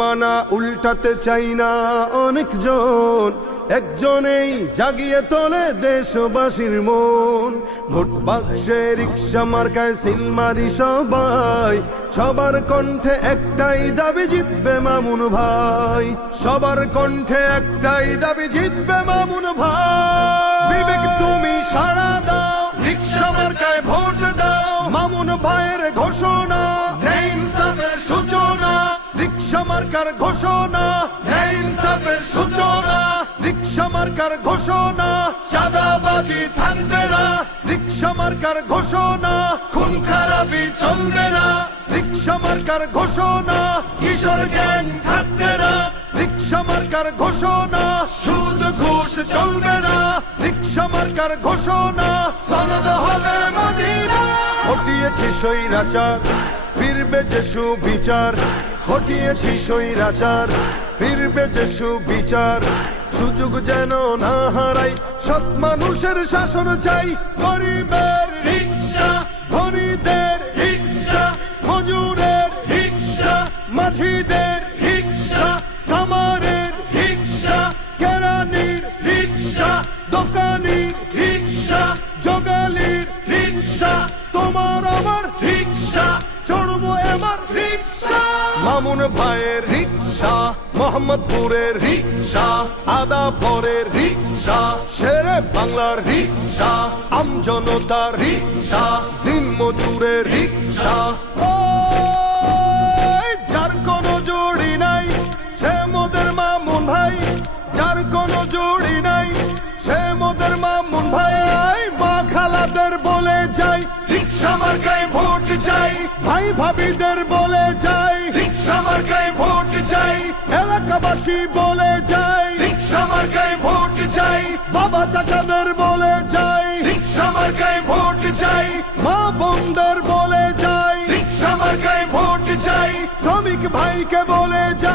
জামানা উল্টাতে চাই না অনেকজন, একজনেই জাগিয়ে তোলে দেশবাসীর মন। ভোট বাক্সে রিক্সা মার্কায় সিল মারি সবাই, সবার কণ্ঠে একটাই দাবি জিতবে মামুন ভাই। সবার কণ্ঠে একটাই দাবি জিতবে মামুন ভাই। বিবেক তুমি সাড়া দাও, রিক্সা মার্কায় ভোট দাও। মামুন ভাইয়ের ঘোষণা, ন্যায় ইনসাফের সূচনা। রিক্সা মার্কার ঘোষণা, ন্যায় ইনসাফের সূচনা। রিক্সা মার্কার ঘোষণা, চাঁদাবাজি থাকবে না। রিক্সা মার্কার ঘোষণা, খুন খারাপি চলবে না। রিক্সা মার্কার ঘোষণা, কিশোর গ্যাং থাকবে না। রিক্সা মার্কার ঘোষণা, সুদ ঘুষ চলবে না। রিক্সা মার্কার ঘোষণা, সনদ হবে মদিনা। হটিয়েছি স্বৈরাচার, ফিরবে যে সুবিচার। হটিয়েছি স্বৈরাচার, ফিরবে যে সুবিচার। সুযোগ যেন না হারাই, সৎ মানুষের শাসন চাই। গরিবের রিক্সা, ধনীদের রিক্সা, মজুরের রিক্সা, মাঝিদের রিক্সা, কামারের রিক্সা, কেরানির রিক্সা, দোকানির রিক্সা, জোগালির রিক্সা। তোমার আমার রিক্সা, চড়বো এবার রিক্সা। মামুন ভাইয়ের রিক্সা, মোহাম্মদপুরের রিক্সা, আদাবরের রিক্সা, শেরে বাংলার রিক্সা, আমজনতার রিক্সা, দিন মজুরের রিক্সা। যার কোনো জুড়ি নাই সে মোদের মামুন ভাই। যার কোনো জুড়ি নাই সে মোদের মামুন ভাই। মা খালাদের বলে যাই, রিক্সা মার্কায় ভোট চাই। ভাই ভাবিদের বলে যাই, রিক্সা মার্কায় ভোট চাই। এলাকাবাসী বলে যাই, রিক্সা মার্কায় ভোট চাই। বাবা চাচাদের বলে যাই, রিক্সা মার্কায় ভোট চাই। মা বোনদের বলে যাই, রিক্সা মার্কায় ভোট চাই। শ্রমিক ভাইকে বলে যাই,